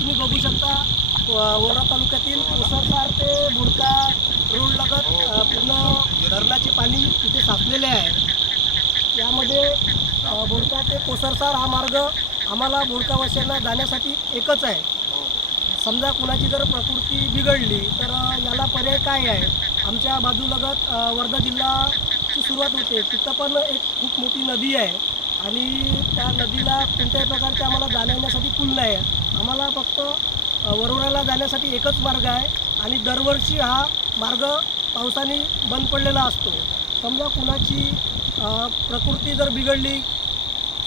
तुम्ही बघू शकता व- वरोरा तालुक्यातील कोसरसार ते बुडका रोड लगत पूर्ण धरणाचे पाणी इथे साचलेले आहे. यामध्ये अ, बोडका ते कोसरसार हा मार्ग आम्हाला बोडकावासियांना जाण्यासाठी एकच आहे. समजा कुणाची जर प्रकृती बिघडली तर याला पर्याय काय आहे? आमच्या बाजूलगत वर्धा जिल्हाची सुरुवात होते. तिथं पण एक खूप मोठी नदी आहे. आणि त्या नदीला कोणत्याही प्रकारचे आम्हाला जाण्यासाठी येण्यासाठी पूल नाही आहे. आम्हाला फक्त अ, वरोराला जाण्यासाठी एकच मार्ग आहे आणि दरवर्षी हा मार्ग पावसाने बंद पडलेला असतो. समजा कुणाची प्रकृती जर बिघडली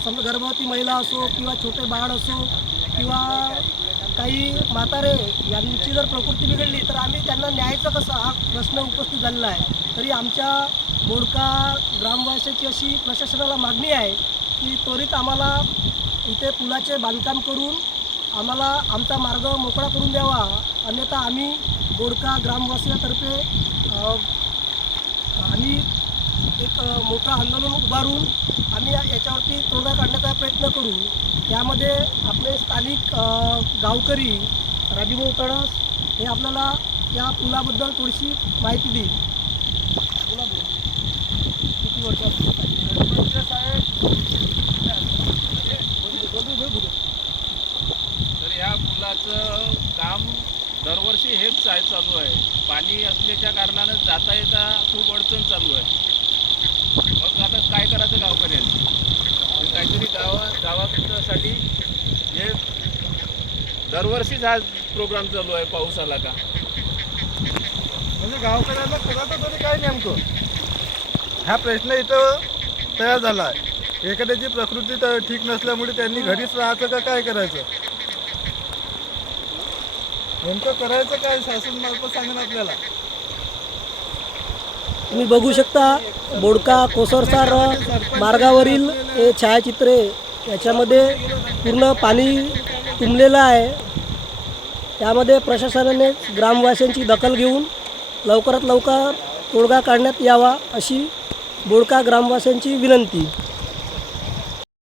समजा गर्भवती महिला असो किंवा छोटे बाळ असो किंवा काही म्हातारे यांची जर प्रकृती बिघडली तर आम्ही त्यांना न्यायचं कसं? हा प्रश्न उपस्थित झालेला आहे. तरी आमच्या बोडका ग्रामवासियाची अशी प्रशासनाला मागणी आहे की त्वरित आम्हाला इथे पुलाचे बांधकाम करून आम्हाला आमचा मार्ग मोकळा करून द्यावा. अन्यथा आम्ही बोडका ग्रामवासियातर्फे आम्ही एक मोठं आंदोलन उभारून आम्ही याच्यावरती तोडगा काढण्याचा प्रयत्न करू. त्यामध्ये आपले स्थानिक गावकरी राजीभाऊ तळस हे आपल्याला या पुलाबद्दल थोडीशी माहिती देईल. बोला बोला. किती वर्षात तर या पुलाचं काम दरवर्षी हेच चालू आहे. पाणी असल्याच्या कारणानं जाता येता खूप अडचण चालू आहे मग आता काय करायचं गावकऱ्यांनी हे काहीतरी गावा गावासाठी हे दरवर्षीच हा प्रोग्राम चालू आहे पाऊस आला का? म्हणजे गावकऱ्याला करायचं तरी काय नेमकं? हा प्रश्न इथं तयार झाला आहे. एखाद्याची प्रकृती तर ठीक नसल्यामुळे त्यांनी घरीच राहायचं का काय करायचं? नेमकं करायचं काय? शासन मार्फत सांगेन आपल्याला. तुम्ही बघू शकता बोडका कोसरसार मार्गावरील हे छायाचित्रे याच्यामध्ये पूर्ण पाणी तुंबलेलं आहे. त्यामध्ये प्रशासनाने ग्रामवासियांची दखल घेऊन लवकरात लवकर तोडगा काढण्यात यावा अशी बोडका ग्रामवासियांची विनंती.